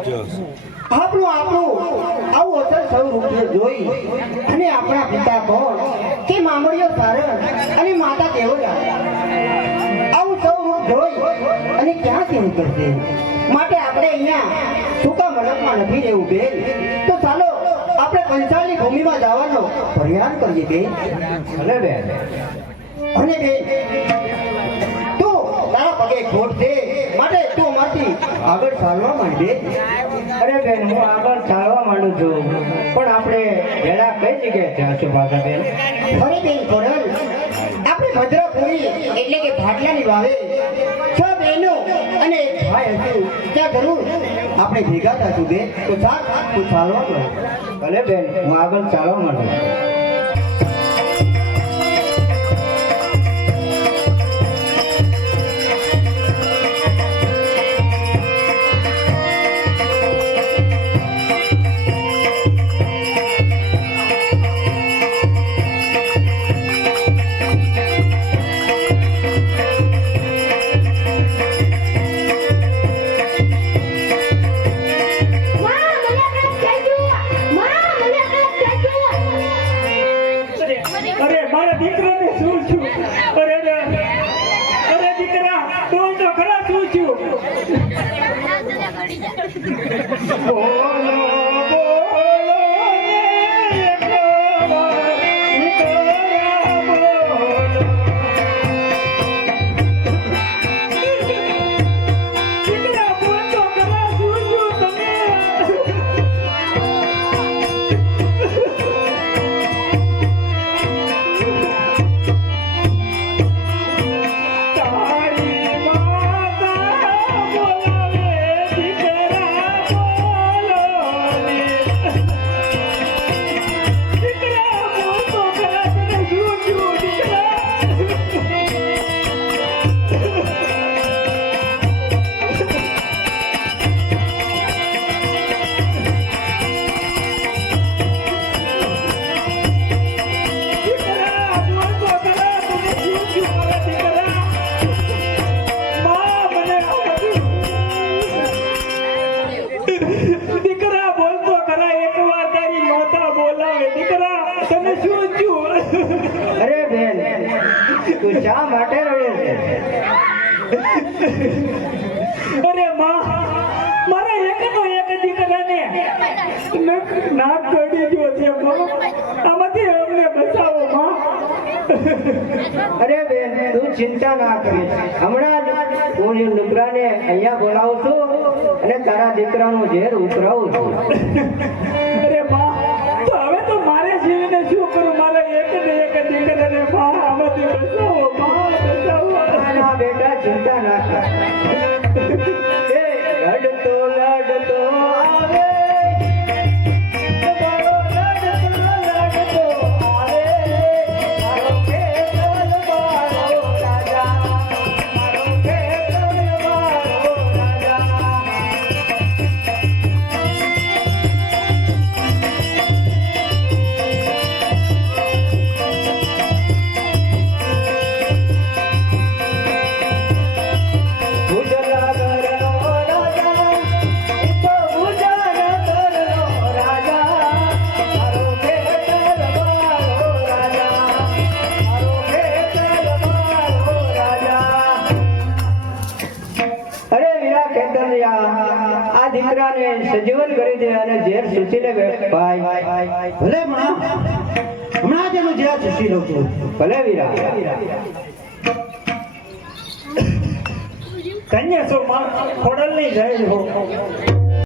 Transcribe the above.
આપણું આપણું. આવું અસર સ્વરૂપ જોઈ અને આપણા પિતા કોણ કે મામડીઓ સારણ અને માતા કેવડા આવું સ્વરૂપ જોઈ અને ક્યાંથી નીકળશે માટે આપણે અહીંયા સૂકા મડકમાં નથી રહેવું બેન. તો ચાલો આપણે પંચાળની ભૂમિમાં જવાનો પ્રયાસ કરીએ બેન. ભલે બેન. અને બેન તું તારા પગે ખોટ છે આગળ ચાલવા માંડે અરે બેન હું આગળ ચાલવા માંડું છું. પણ આપણે વેળા કઈ જગ્યાએ જાશું ભાગા બેન ફરી બેન કોરલ આપણે ભદ્રપુરી એટલે કે ભાટલાની વાવે. છ બહેનો અને એક ભાઈ હતું. ત્યાં જરૂર આપણે ભેગા થશું બેન તો ચાલ તું ચાલવા માંડું. ભલે બેન હું આગળ ચાલવા માંડું. મારા દીકરાને શું છું? અરે અરે દીકરા તું તો ખરા શું છું? શું છું અરે બેન તું શા માટે રડે છે? અરે માં મારા એક તો એક દીકરાને નાક તોડી ગયો છે આમાંથી અમને બચાવો માં. અરે બેન તું ચિંતા ના કરીશ. હમણાં જ હું જે દીકરાને અહીંયા બોલાવું છું અને તારા દીકરાનું ઝેર ઉતરાવું છું. આ સજીવન કરી દે અને ઝેર સુસી લે ભાઈ ભલે માં, હમણાં જ એનું ઝેર સુસી છું ભલે વીરા. કન્યા સો માં ખોડલ નહીં જાય